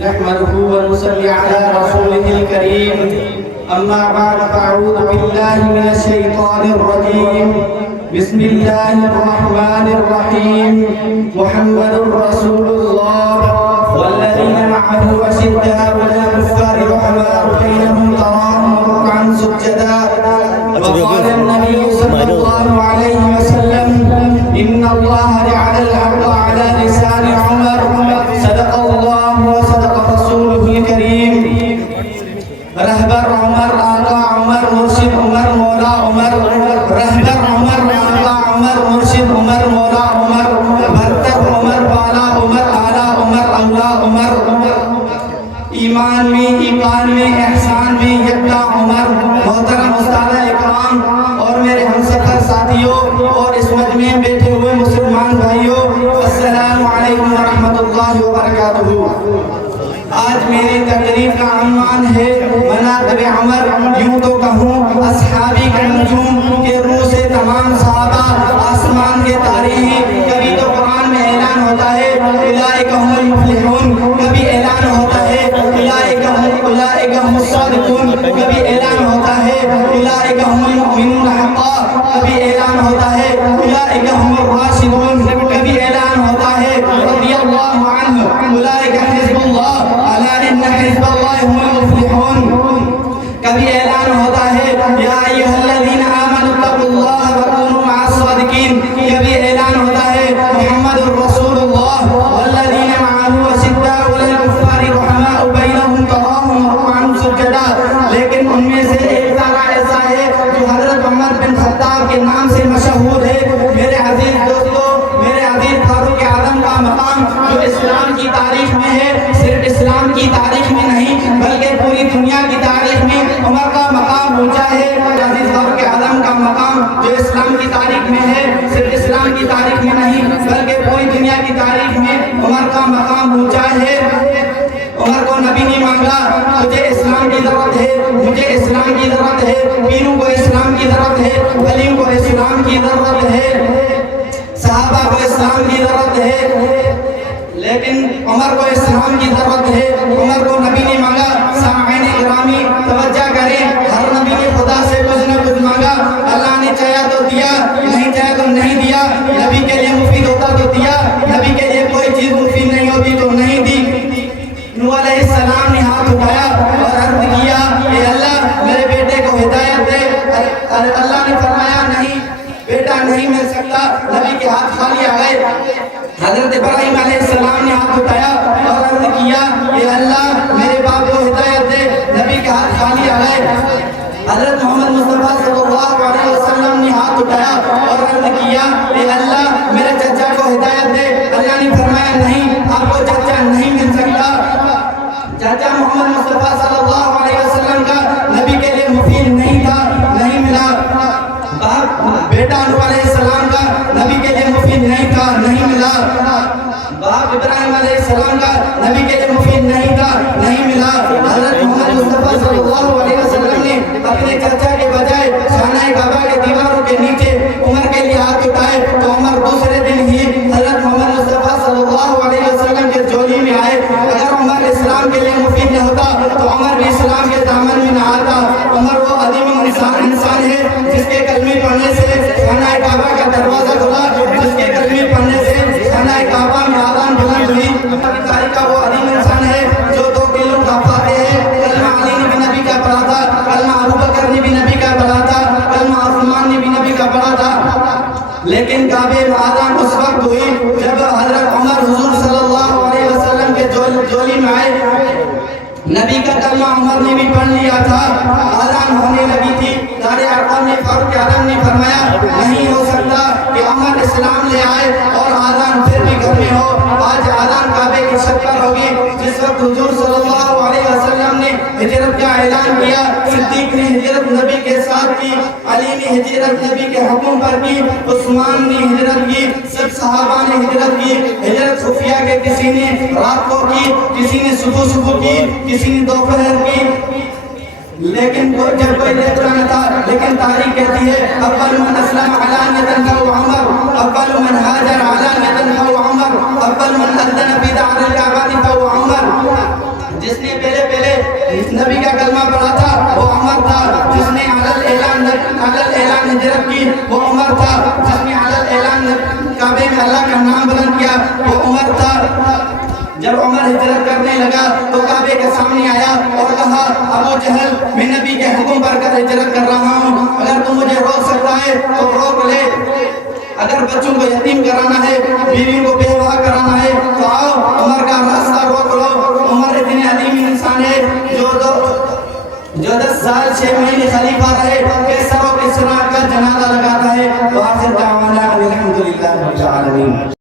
نحمده ونصلي على رسوله الكريم أما بعد فأعوذ بالله من الشيطان الرجيم بسم الله الرحمن الرحيم محمد رسول الله والذين معه أشداء على الكفار رحماء بينهم تراهم ركعا سجدا وقال النبي صلى الله عليه وسلم إن الله جعل الحق على لسان عمر صدق الله وصدق رسوله الكريم رهبر عمر آقا عمر مرشد عمر مولا عمر رهبر عمر آقا عمر مرشد عمر مولا عمر برتر عمر بالا عمر آلا عمر اولا عمر ایمان میں احسان میں یکتا عمر محترم استاد اکرام اور میرے ہمسفر ساتھیوں اور اس مجمع میں بیٹھے ہوئے مسلمان بھائیوں السلام علیکم ورحمۃ اللہ وبرکاتہ۔ آج میری تقریر کا عنوان ہے مناقب عمر، یوں تو کہوں اصحابی کا نجوم کے روح سے تمام صحابہ آسمان کے تاریخ۔ کبھی تو قرآن میں اعلان ہوتا ہے اولئک هم المفلحون، کبھی اعلان ہوتا ہے اولئک هم الصادقون، کبھی اعلان ہوتا ہے اولئک هم المؤمنون حقا، کبھی اعلان ہوتا ہے اولئک هم الراشدون، کبھی اعلان ہوتا ہے رضی اللہ عنہ اولئک حزب اللہ الا ان حزب اللہ هم المفلحون، کبھی اعلان ہوتا ہے یا ایھا الذین آمنوا اتقوا اللہ وکونوا مع الصادقین، کبھی اعلان ہوتا ہے محمد رسول اللہ والذین معه اشداء علی الکفار رحماء بینہم تراہم رکعا سجدا۔ لیکن ان میں سے ایک ذرا ایسا ہے جو حضرت عمر بن خطاب کے نام سے مشہور ہے۔ میرے عزیز دوستو، میرے عزیز فاروق اعظم کا مقام جو اسلام کی تاریخ میں ہے، صرف اسلام کی تاریخ میں نہیں بلکہ پوری دنیا کی تاریخ میں عمر کا مقام اونچا ہے۔ عزیز فاروق اعظم کا مقام جو اسلام کی تاریخ میں ہے، صرف اسلام کی تاریخ میں نہیں بلکہ پوری دنیا کی تاریخ میں عمر کا مقام اونچا ہے۔ عمر کو نبی نے مانگا مجھے اسلام کی ضرورت ہے، مجھے اسلام کی ضرورت ہے، پیروں کو اسلام کی ضرورت ہے، ولیوں کو اسلام کی ضرورت ہے، صحابہ کو اسلام کی ضرورت ہے، لیکن عمر کو اسلام کی ضرورت ہے۔ عمر کو نبی نے مانگا۔ سامعین گرامی توجہ کریں، ہر نبی نے خدا سے کچھ نہ کچھ مانگا۔ اللہ نے چاہا تو دیا، نہیں چاہا تو نہیں دیا۔ نبی کے لیے مفید ہوتا تو دیا، نبی کے لیے کوئی چیز مفید نہیں ہوتی تو نہیں دی۔ نوح علیہ السلام نے ہاتھ اٹھایا اور عرض کیا اے اللہ میرے بیٹے کو ہدایت دے۔ اللہ نے فرمایا نہیں بیٹا نہیں مل سکتا، نبی کے ہاتھ خالی آ گئے۔ حضرت ابراہیم علیہ السلام نے ہاتھ اٹھایا اور عرض کیا اے اللہ میرے باپ کو ہدایت دے، نبی کے ہاتھ خالی آ گئے۔ حضرت محمد مصطفیٰ صلی اللہ علیہ وسلم نے ہاتھ اٹھایا اور عرض کیا اے اللہ میرے چچا کو ہدایت دے۔ اللہ نے فرمایا نہیں آپ کو چچا نہیں مل سکتا۔ چاچا محمد مصطفیٰ صلی اللہ علیہ وسلم کا نبی کے لیے مفید نہیں تھا، نہیں ملا۔ بیٹا نوح علیہ السلام کا نبی کے لیے مفید نہیں تھا، نہیں ملا۔ باپ ابراہیم علیہ السلام کا نبی کے لیے مفید نہیں تھا، نہیں ملا۔ حضرت محمد مصطفیٰ صلی اللہ علیہ وسلم نے اپنے چچا کے بجائے خانہ کعبہ کے دیواروں کے نیچے عمر کے لیے ہاتھ اٹھائے تو عمر دوسرے دن ہی حضرت محمد مصطفیٰ صلی اللہ علیہ وسلم کے جولی میں آئے۔ اگر عمر اسلام کے لیے مفید نہ ہوتا تو عمر بھی اسلام کے دامن میں نہ آتا۔ عمر وہ عظیم انسان ہے جس کے کلمے پڑھنے سے خانہ کعبہ کا دروازہ کھلا، جس کے کلمے پڑھنے سے خانہ کعبہ میں آذان بلند ہوئی۔ تاریخ کا وہ عظیم انسان ہے جو 2 کلمہ کہتے ہیں، کلمہ علی نے بھی نبی کا پڑھا تھا، کلمہ ابوبکر نے بھی نبی کا پڑھا تھا، کلمہ عثمان نے بھی نبی کا پڑھا تھا۔ لیکن کعبے میں آذان اس وقت ہوئی جب حضرت عمر حضور صلی اللہ علیہ وسلم کے جولی میں آئے۔ نبی کا کلمہ عمر نے بھی پڑھ لیا تھا، آذان ہونے لگی تھی۔ دار ارقم نے فاروق اعظم نے فرمایا نہیں ہو سکتا کہ عمر اسلام لے آئے اور آذان پھر بھی گھر میں ہو۔ آج آذان کعبے کی چھت پر ہوگی۔ جس وقت حضور صلی اللہ علیہ وسلم نے ہجرت کا اعلان کیا، صدیق نے ہجرت نبی کے ساتھ کی، علی نے ہجرت نبی کے حکم پر کی، عثمان نے ہجرت کی، سب صحابہ نے ہجرت کی۔ ہجرت خفیہ کے کسی نے رات کو کی، کسی نے صبح کی، کسی نے دوپہر کی، لیکن جب کوئی دیکھتا نہ تھا۔ لیکن تاریخ کہتی ہے اول من اسلم علانیۃ فهو عمر، اول من هاجر علانیۃ فهو عمر، اول من اذن في دار الكعبة فهو عمر۔ جس نے پہلے نبی کا کلمہ پڑھا تھا وہ عمر تھا، جس نے علل اعلان ہجرت کی وہ عمر تھا، جس نے علل اعلان کعبے میں اللہ کا نام بلند کیا وہ عمر تھا۔ جب عمر ہجرت کرنے لگا تو کعبے کے سامنے آیا اور کہا ابو جہل میں نبی کے حکم پر کر ہجرت کر رہا ہوں، اگر تم مجھے روک سکتا ہے تو روک لے، اگر بچوں کو یتیم کرانا ہے، بیوی کو بیوہ کرانا ہے تو آؤ عمر کا راستہ روک لو۔ عمر اتنے عظیم انسان ہے جو 10 سال 6 مہینے خلیفہ رہے، کیسر و کسریٰ کا جنازہ لگاتا ہے۔ وآخر دعوانا الحمدللہ رب العالمین۔